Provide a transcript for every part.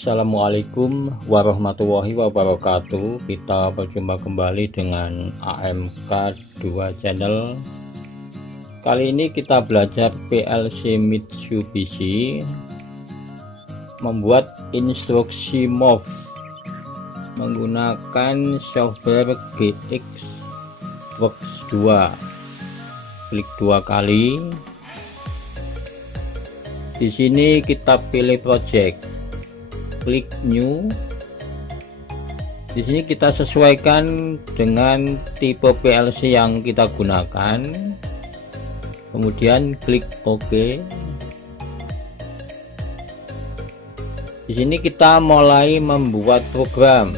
Assalamualaikum warahmatullahi wabarakatuh. Kita berjumpa kembali dengan AMK2 channel. Kali ini kita belajar PLC Mitsubishi, membuat instruksi move menggunakan software GX Works 2. Klik 2 kali. Di sini kita pilih project, klik new. Di sini kita sesuaikan dengan tipe PLC yang kita gunakan, kemudian klik OK. Di sini kita mulai membuat program,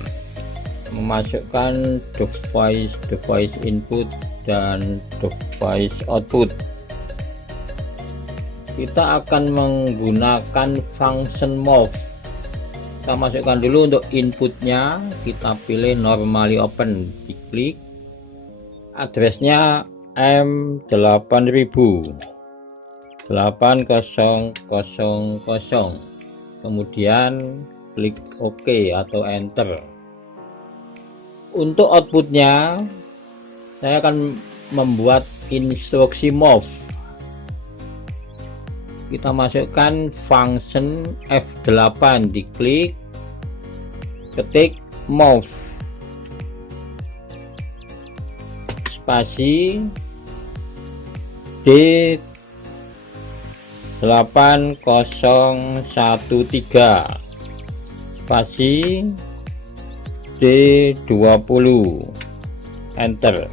memasukkan device input dan device output. Kita akan menggunakan function move. Kita masukkan dulu untuk inputnya, kita pilih normally open, diklik. Addressnya M8000 8000, kemudian klik OK atau enter. Untuk outputnya saya akan membuat instruksi move. Kita masukkan function F8, diklik, ketik move, spasi D8013, spasi D20, enter.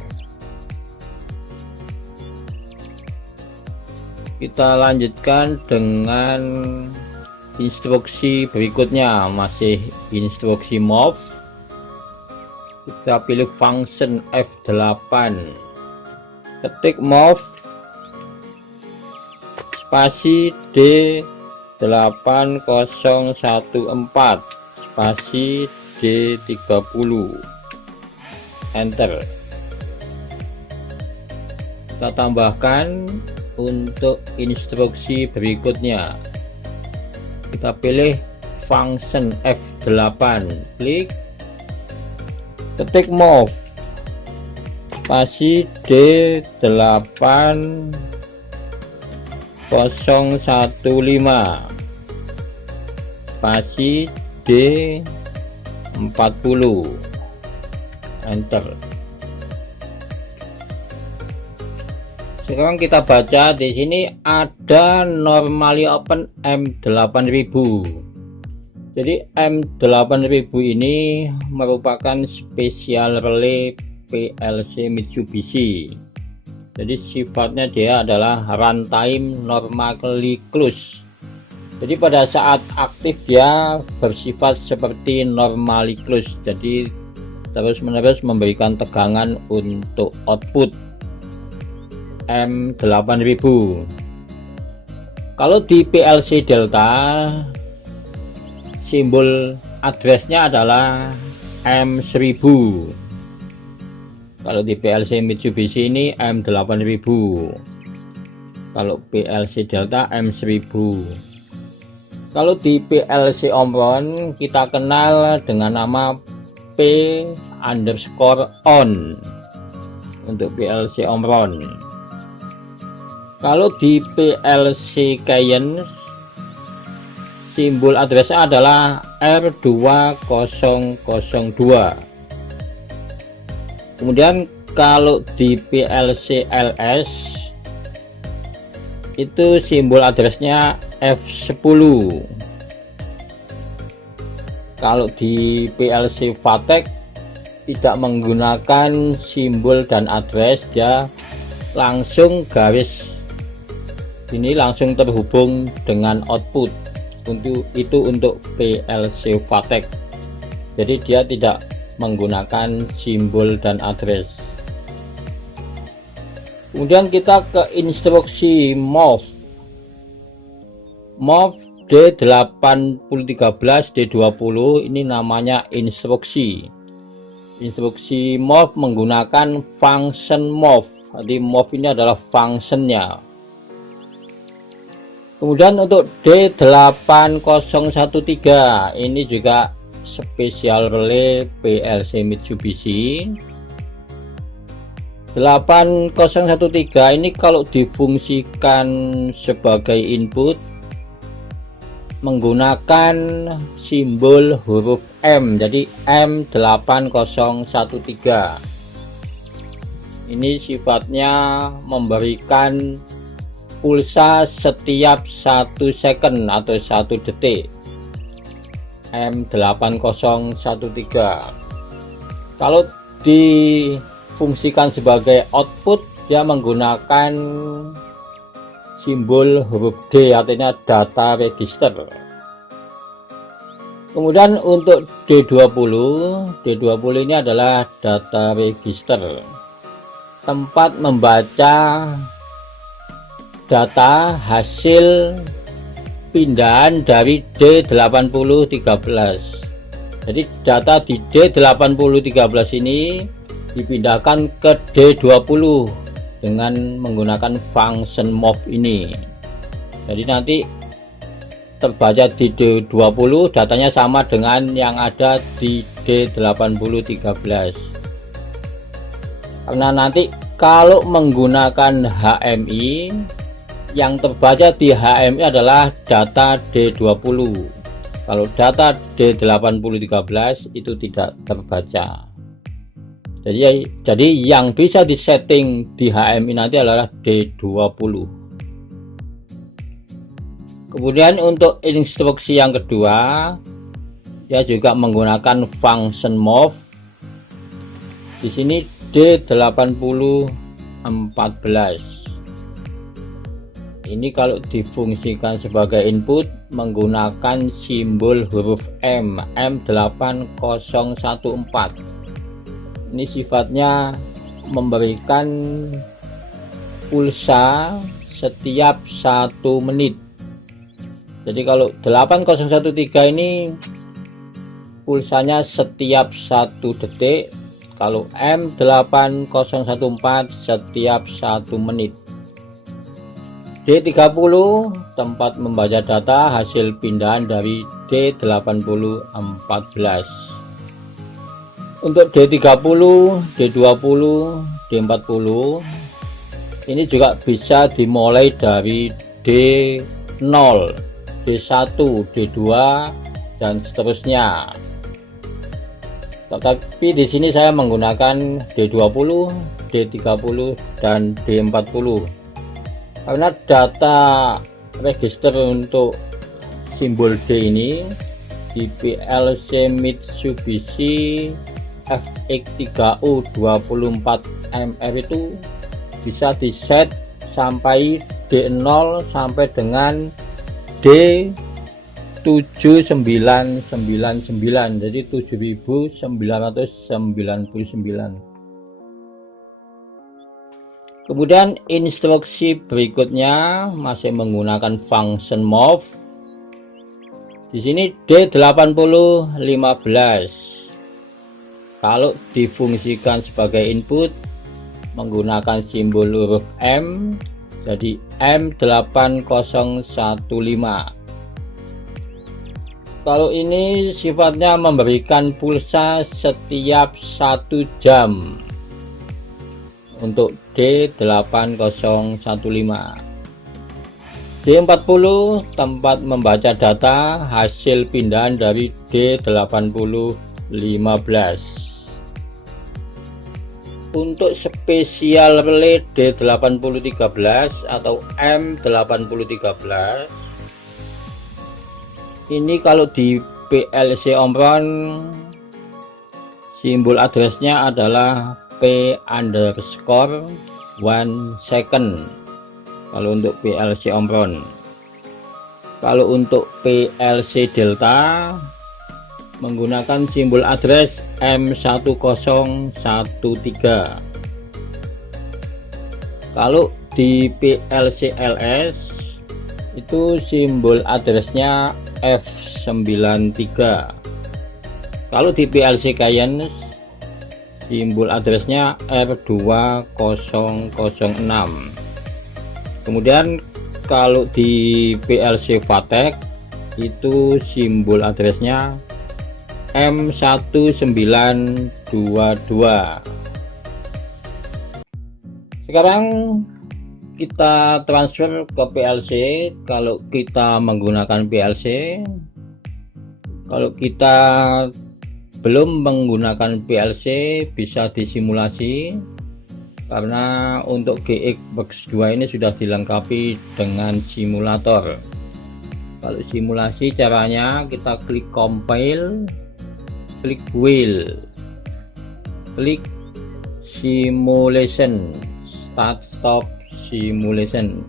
Kita lanjutkan dengan instruksi berikutnya, masih instruksi move. Kita pilih function F8, ketik move, spasi D8014, spasi D30, enter. Kita tambahkan untuk instruksi berikutnya, kita pilih function F8, klik, ketik move, spasi D8015, spasi D40, enter. Sekarang kita baca di sini ada normally open M8000. Jadi M8000 ini merupakan spesial relay PLC Mitsubishi. Jadi sifatnya dia adalah runtime normally closed. Jadi pada saat aktif dia bersifat seperti normally closed. Jadi terus-menerus memberikan tegangan untuk output M8000. Kalau di PLC Delta, simbol addressnya adalah M1000. Kalau di PLC Mitsubishi ini M8000. Kalau PLC Delta M1000. Kalau di PLC Omron kita kenal dengan nama P_on untuk PLC Omron. Kalau di PLC Cayenne, simbol addressnya adalah R2002. Kemudian kalau di PLC LS, itu simbol addressnya F10. Kalau di PLC Vatek tidak menggunakan simbol dan address, dia langsung garis ini langsung terhubung dengan output. Untuk PLC Vatek, jadi dia tidak menggunakan simbol dan address. Kemudian kita ke instruksi move D8013 D20. Ini namanya instruksi move menggunakan function move. Jadi move ini adalah functionnya. Kemudian untuk D8013 ini juga spesial relay PLC Mitsubishi. 8013 ini kalau difungsikan sebagai input menggunakan simbol huruf M, jadi M8013. Ini sifatnya memberikan pulsa setiap 1 second atau 1 detik. M8013 kalau difungsikan sebagai output dia menggunakan simbol huruf D, artinya data register. Kemudian untuk D20 ini adalah data register, tempat membaca data hasil pindahan dari D8013. Jadi data di D8013 ini dipindahkan ke D20 dengan menggunakan function move ini. Jadi nanti terbaca di D20 datanya sama dengan yang ada di D8013. Karena nanti kalau menggunakan HMI, yang terbaca di HMI adalah data D20. Kalau data D8013 itu tidak terbaca. Jadi yang bisa disetting di HMI nanti adalah D20. Kemudian untuk instruksi yang kedua, dia juga menggunakan function move. Di sini D8014. Ini kalau difungsikan sebagai input menggunakan simbol huruf M, M8014. Ini sifatnya memberikan pulsa setiap 1 menit. Jadi kalau 8013 ini pulsanya setiap 1 detik, kalau M8014 setiap 1 menit. D30 tempat membaca data hasil pindahan dari D8014. Untuk D30, D20, D40 ini juga bisa dimulai dari D0, D1, D2 dan seterusnya. Tetapi di sini saya menggunakan D20, D30 dan D40. Karena data register untuk simbol D ini di PLC Mitsubishi FX3U 24MR itu bisa diset sampai D0 sampai dengan D7999, jadi 7999. Kemudian instruksi berikutnya masih menggunakan function move. Di sini D8015. Kalau difungsikan sebagai input menggunakan simbol huruf M, jadi M8015. Kalau ini sifatnya memberikan pulsa setiap 1 jam. Untuk D8015. D40 tempat membaca data hasil pindahan dari D8015. Untuk spesial relay D8013 atau M8013 ini kalau di PLC Omron simbol addressnya adalah P_1 second kalau untuk PLC Omron. Kalau untuk PLC Delta menggunakan simbol address M1013. Kalau di PLC LS itu simbol addressnya F93. Kalau di PLC Cayenne simbol addressnya R2006. Kemudian kalau di PLC Vatek itu simbol addressnya M1922. Sekarang kita transfer ke PLC. Kalau kita menggunakan PLC, kalau kita belum menggunakan PLC bisa disimulasi, karena untuk GX Box 2 ini sudah dilengkapi dengan simulator. Kalau simulasi caranya kita klik compile, klik wheel, klik simulation, start stop simulation.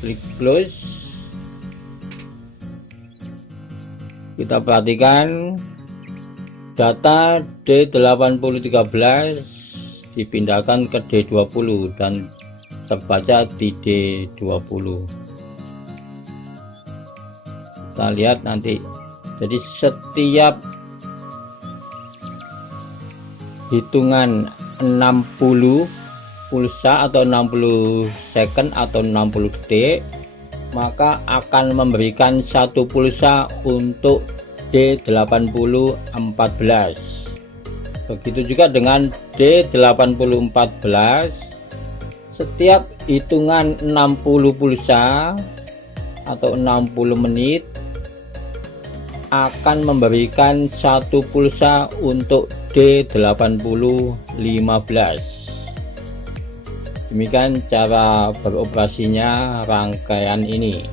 Klik close. Kita perhatikan data D8013 dipindahkan ke D20 dan terbaca di D20. Kita lihat nanti, jadi setiap hitungan 60 pulsa atau 60 second atau 60 detik maka akan memberikan satu pulsa untuk D8014. Begitu juga dengan D8014, setiap hitungan 60 pulsa atau 60 menit akan memberikan satu pulsa untuk D8015. Demikian cara beroperasinya rangkaian ini.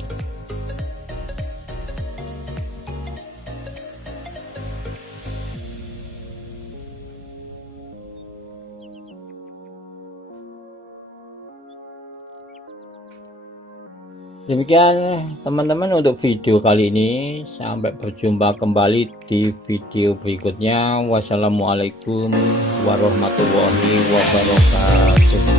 Demikian teman-teman untuk video kali ini. Sampai berjumpa kembali di video berikutnya. Wassalamualaikum warahmatullahi wabarakatuh.